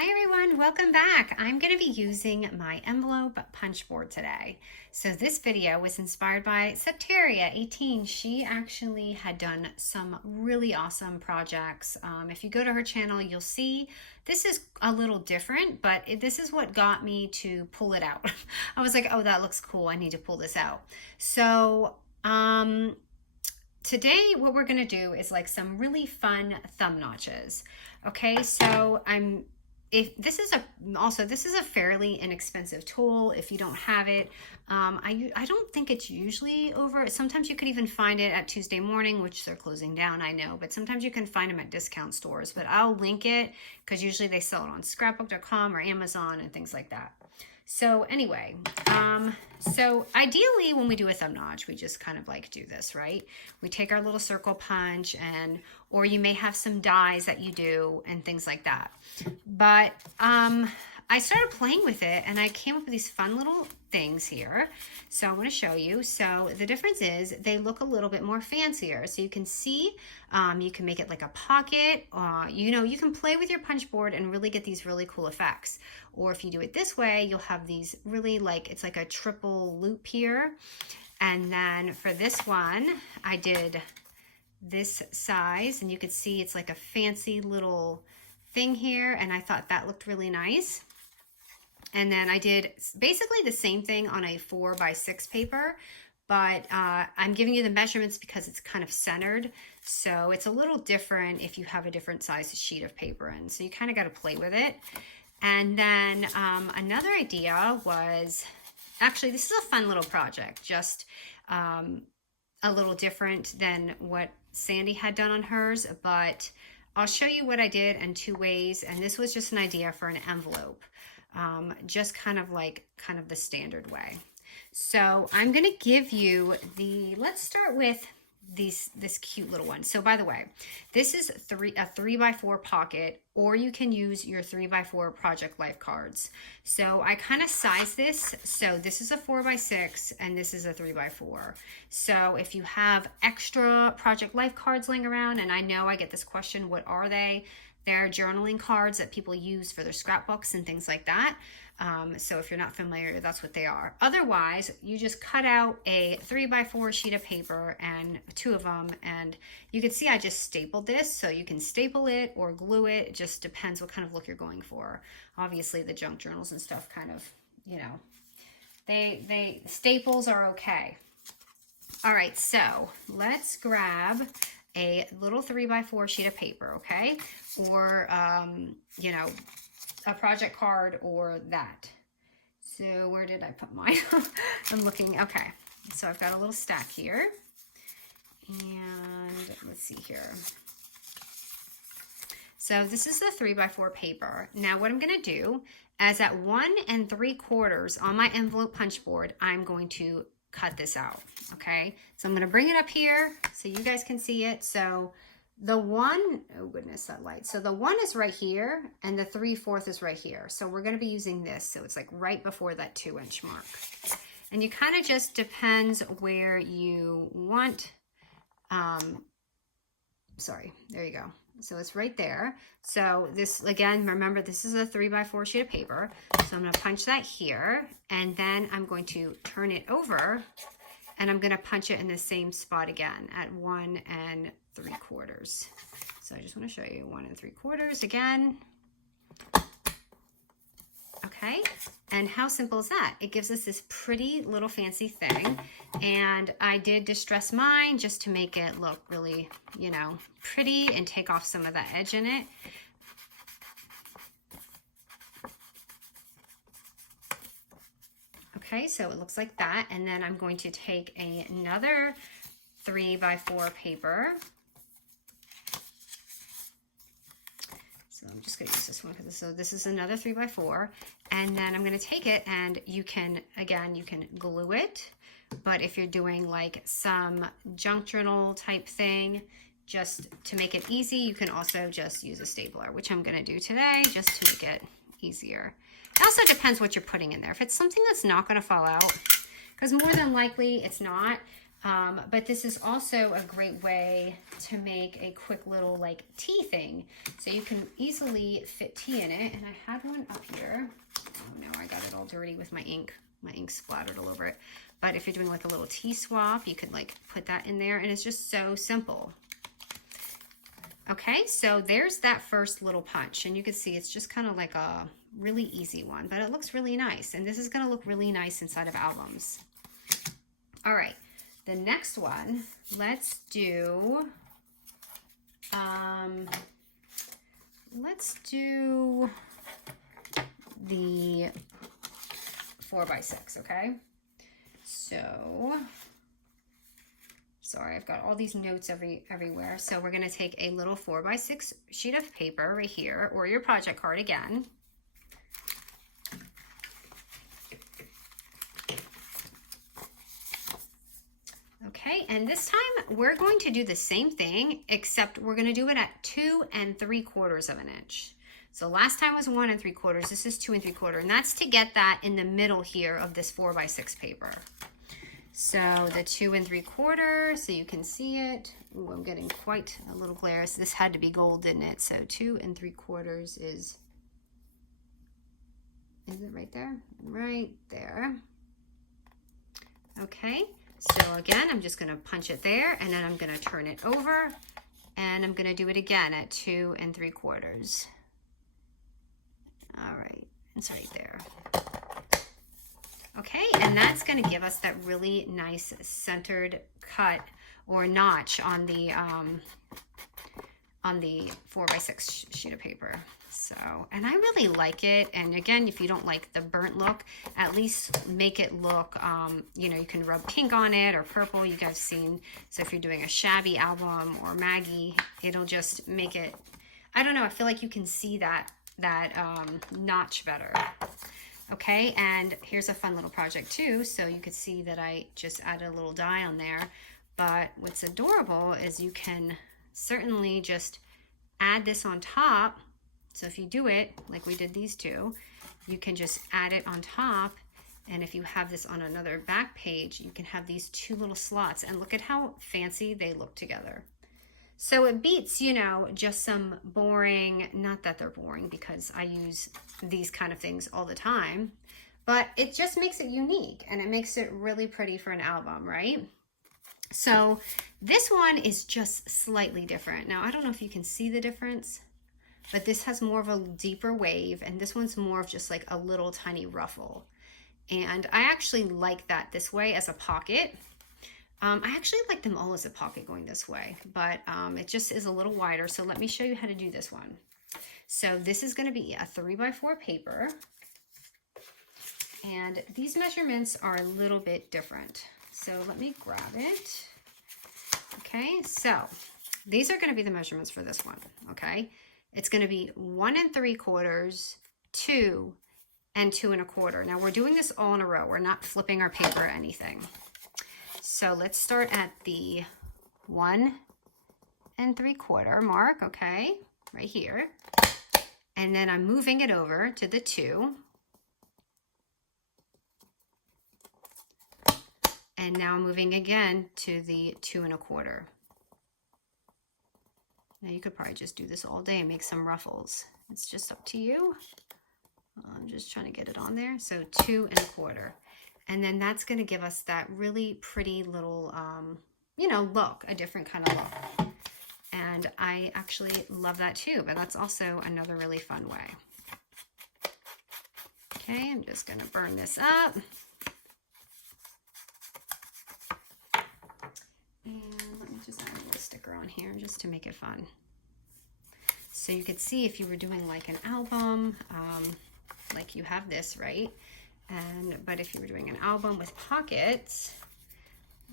Hi everyone, welcome back. I'm going to be using my envelope punch board today. So this video was inspired by Septeria18. She actually had done some really awesome projects. If you go to her channel, you'll see this is a little different, but this is what got me to pull it out. I was like, oh, that looks cool. I need to pull this out. So today what we're going to do is like some really fun thumb notches. Okay, so this is a fairly inexpensive tool. If you don't have it, I don't think it's usually over. Sometimes you could even find it at Tuesday Morning, which they're closing down, I know, but sometimes you can find them at discount stores. But I'll link it because usually they sell it on scrapbook.com or Amazon and things like that. So anyway, so ideally when we do a thumb notch, we just kind of like do this, right? We take our little circle punch or you may have some dies that you do and things like that. But I started playing with it and I came up with these fun little things here. So I want to show you. So the difference is they look a little bit more fancier. So you can see, you can make it like a pocket. You can play with your punch board and really get these really cool effects. Or if you do it this way, you'll have these really it's like a triple loop here. And then for this one, I did this size and you could see it's like a fancy little thing here. And I thought that looked really nice. And then I did basically the same thing on a 4x6 paper, but I'm giving you the measurements because it's kind of centered. So it's a little different if you have a different size sheet of paper in. So you kind of got to play with it. And then another idea was, actually this is a fun little project, just a little different than what Sandy had done on hers, but I'll show you what I did in two ways. And this was just an idea for an envelope. Just kind of the standard way. So I'm going to give you let's start with this cute little one. So by the way, this is a 3x4 pocket, or you can use your 3x4 Project Life cards. So I kind of size this. So this is a 4x6 and this is a 3x4. So if you have extra Project Life cards laying around, and I know I get this question, what are they? They're journaling cards that people use for their scrapbooks and things like that. So if you're not familiar, that's what they are. Otherwise, you just cut out a 3x4 sheet of paper and two of them. And you can see I just stapled this. So you can staple it or glue it. It just depends what kind of look you're going for. Obviously, the junk journals and stuff kind of, staples are okay. All right, so let's grab a little 3x4 sheet of paper, okay? Or, a project card or that. So where did I put mine? I'm looking, okay. So I've got a little stack here. And let's see here. So this is the 3x4 paper. Now what I'm gonna do is at 1 3/4 on my envelope punch board, I'm going to cut this out, okay? So I'm gonna bring it up here so you guys can see it. So the one, oh goodness, that light. So the 1 is right here and the 3/4 is right here. So we're gonna be using this. So it's like right before that 2-inch mark. And you kind of just depends where you want, sorry, there you go. So it's right there. So this, again, remember this is a 3x4 sheet of paper. So I'm gonna punch that here and then I'm going to turn it over and I'm gonna punch it in the same spot again at 1 3/4. So I just wanna show you 1 3/4 again. Okay, and how simple is that? It gives us this pretty little fancy thing. And I did distress mine just to make it look really, pretty and take off some of that edge in it. Okay, so it looks like that. And then I'm going to take another 3x4 paper. So I'm just gonna use this one because this is another 3x4. And then I'm gonna take it and you can glue it. But if you're doing like some junk journal type thing, just to make it easy, you can also just use a stapler, which I'm gonna do today just to make it easier. It also depends what you're putting in there. If it's something that's not gonna fall out, because more than likely it's not, But this is also a great way to make a quick little like tea thing. So you can easily fit tea in it. And I had one up here. Oh no, I got it all dirty with my ink. My ink splattered all over it. But if you're doing like a little tea swap, you could like put that in there, and it's just so simple. Okay, so there's that first little punch, and you can see it's just kind of like a really easy one, but it looks really nice, and this is going to look really nice inside of albums. All right, the next one, let's do the 4x6, okay? So, sorry, I've got all these notes everywhere. So we're going to take a little 4x6 sheet of paper right here, or your project card again. Okay, and this time we're going to do the same thing, except we're going to do it at 2 3/4 of an inch. So last time was 1 3/4, this is 2 3/4, and that's to get that in the middle here of this 4x6 paper. So the 2 3/4, so you can see it. Ooh, I'm getting quite a little glare. So this had to be gold, didn't it? So 2 3/4 is it right there? Right there. Okay, so again, I'm just gonna punch it there, and then I'm gonna turn it over, and I'm gonna do it again at 2 3/4. All right, it's right there. Okay, and that's going to give us that really nice centered cut or notch on the 4x6 sheet of paper. So, and I really like it. And again, if you don't like the burnt look, at least make it look, you know, you can rub pink on it or purple, you guys have seen. So if you're doing a shabby album or Maggie, it'll just make it, I don't know, I feel like you can see that notch better. Okay, and here's a fun little project too. So you could see that I just added a little die on there. But what's adorable is you can certainly just add this on top. So if you do it like we did these two, you can just add it on top. And if you have this on another back page, you can have these two little slots. And look at how fancy they look together. So it beats, you know, just some boring, not that they're boring because I use these kind of things all the time, but it just makes it unique and it makes it really pretty for an album, right? So this one is just slightly different. Now, I don't know if you can see the difference, but this has more of a deeper wave and this one's more of just like a little tiny ruffle. And I actually like that this way as a pocket. I actually like them all as a pocket going this way, but it just is a little wider. So let me show you how to do this one. So this is going to be a 3x4 paper. And these measurements are a little bit different. So let me grab it. Okay, so these are going to be the measurements for this one. Okay, it's going to be 1 3/4, 2, and 2 1/4. Now we're doing this all in a row. We're not flipping our paper or anything. So let's start at the 1 3/4 mark, okay, right here. And then I'm moving it over to the 2. And now I'm moving again to the 2 1/4. Now you could probably just do this all day and make some ruffles. It's just up to you. I'm just trying to get it on there. So 2 1/4. And then that's going to give us that really pretty little, you know, look, a different kind of look. And I actually love that too, but that's also another really fun way. Okay, I'm just going to burn this up. And let me just add a little sticker on here just to make it fun. So you could see if you were doing like an album, like you have this, right? But if you were doing an album with pockets,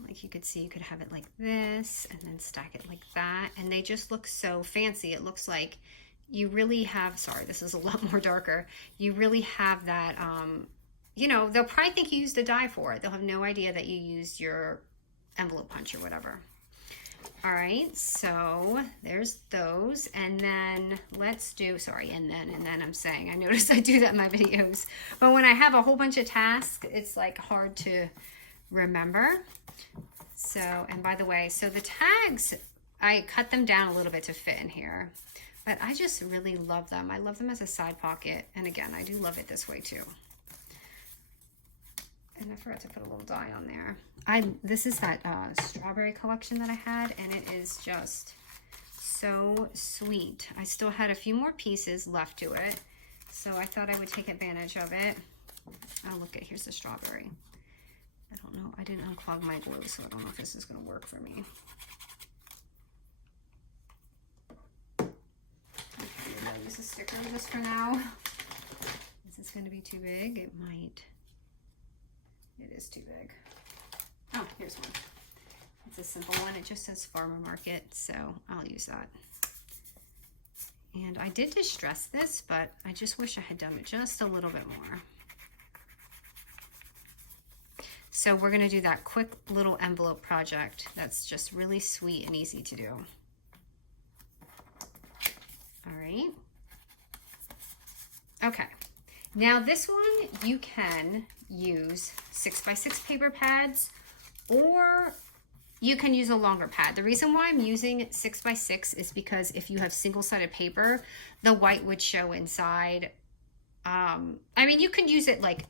like you could see, you could have it like this and then stack it like that. And they just look so fancy. It looks like you really have, sorry, this is a lot more darker. You really have that, you know, they'll probably think you used a die for it. They'll have no idea that you used your envelope punch or whatever. All right, so there's those. And then let's do, sorry, and then I'm saying, I notice I do that in my videos, but when I have a whole bunch of tasks, it's like hard to remember. So, and by the way, so the tags, I cut them down a little bit to fit in here, but I just really love them. I love them as a side pocket. And again, I do love it this way too. And I forgot to put a little die on there. This is that strawberry collection that I had, and it is just so sweet. I still had a few more pieces left to it, so I thought I would take advantage of it. Oh, look, here's the strawberry. I don't know. I didn't unclog my glue, so I don't know if this is going to work for me. Okay, maybe I'll use a sticker just for now. Is this going to be too big? It might. It is too big. Oh, here's one. It's a simple one. It just says Farmer Market, so I'll use that. And I did distress this, but I just wish I had done it just a little bit more. So we're going to do that quick little envelope project that's just really sweet and easy to do. All right. Okay. Now this one you can use 6x6 paper pads, or you can use a longer pad. The reason why I'm using 6x6 is because if you have single-sided paper, the white would show inside. I mean, you can use it like,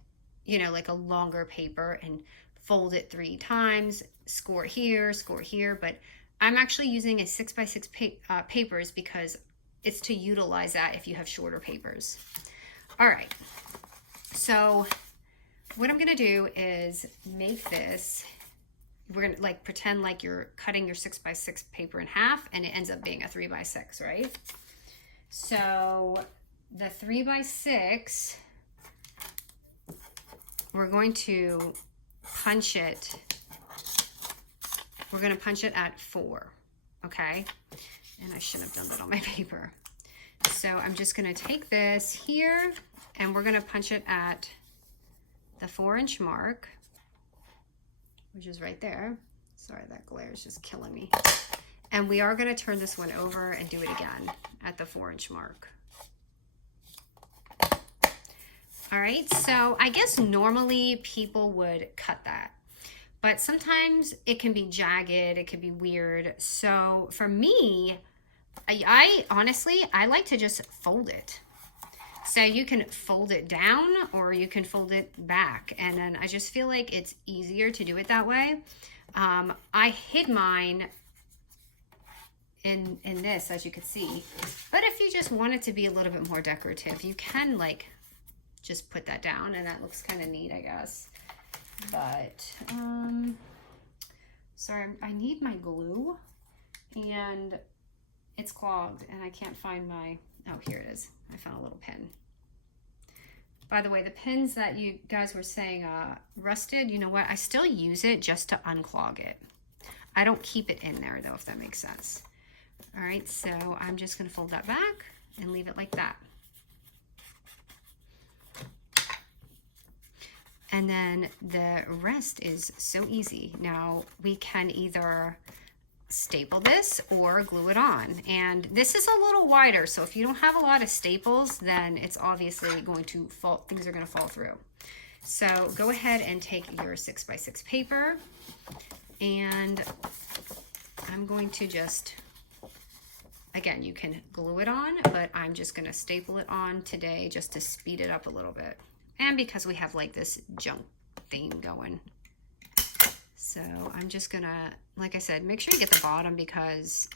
you know, like a longer paper and fold it 3 times, score here, but I'm actually using a 6x6 papers because it's to utilize that if you have shorter papers. All right, so what I'm gonna do is make this, we're gonna like pretend like you're cutting your 6x6 paper in half and it ends up being a 3x6, right? So the 3x6, we're going to punch it. We're going to punch it at 4, okay? And I should have done that on my paper. So I'm just going to take this here and we're going to punch it at the 4-inch mark, which is right there. Sorry, that glare is just killing me. And we are going to turn this one over and do it again at the 4-inch mark. All right, so I guess normally people would cut that, but sometimes it can be jagged, it can be weird. So for me, I honestly, I like to just fold it. So you can fold it down or you can fold it back. And then I just feel like it's easier to do it that way. I hid mine in this, as you can see, but if you just want it to be a little bit more decorative, you can like just put that down and that looks kind of neat, I guess. But sorry, I need my glue and it's clogged and I can't find my, oh, here it is. I found a little pin. By the way, the pins that you guys were saying rusted, you know what? I still use it just to unclog it. I don't keep it in there though, if that makes sense. All right, so I'm just gonna fold that back and leave it like that. And then the rest is so easy. Now we can either staple this or glue it on. And this is a little wider, so if you don't have a lot of staples, then it's obviously going to fall, things are gonna fall through. So go ahead and take your 6x6 paper and I'm going to just, again, you can glue it on, but I'm just gonna staple it on today just to speed it up a little bit. And because we have like this junk theme going. So I'm just gonna, like I said, make sure you get the bottom because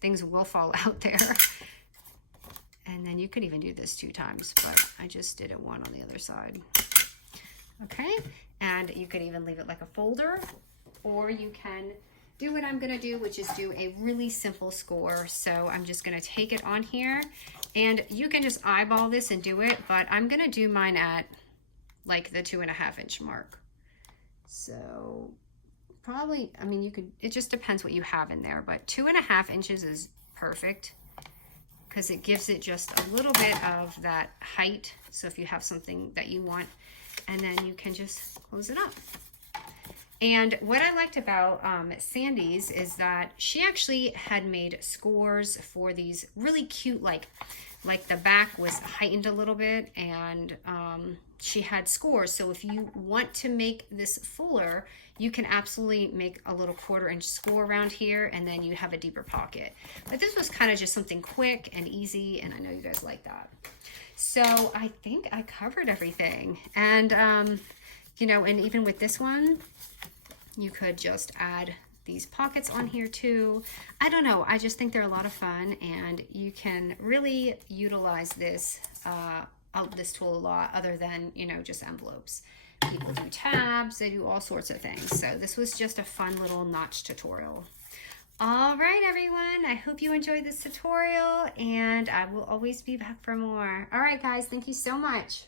things will fall out there. And then you could even do this 2 times, but I just did it 1 on the other side. Okay, and you could even leave it like a folder, or you can do what I'm gonna do, which is do a really simple score. So I'm just gonna take it on here and you can just eyeball this and do it, but I'm gonna do mine at like the 2.5-inch mark. So probably, I mean, you could, it just depends what you have in there, but 2.5 inches is perfect because it gives it just a little bit of that height. So if you have something that you want, and then you can just close it up. And what I liked about Sandy's is that she actually had made scores for these really cute like like the back was heightened a little bit, and she had scores. So if you want to make this fuller, you can absolutely make a little 1/4 inch score around here, and then you have a deeper pocket. But this was kind of just something quick and easy, and I know you guys like that. So I think I covered everything. And you know, and even with this one, you could just add these pockets on here too. I don't know, I just think they're a lot of fun, and you can really utilize this this tool a lot, other than, you know, just envelopes. People do tabs, they do all sorts of things. So this was just a fun little notch tutorial. All right, everyone, I hope you enjoyed this tutorial, and I will always be back for more. All right, guys, thank you so much.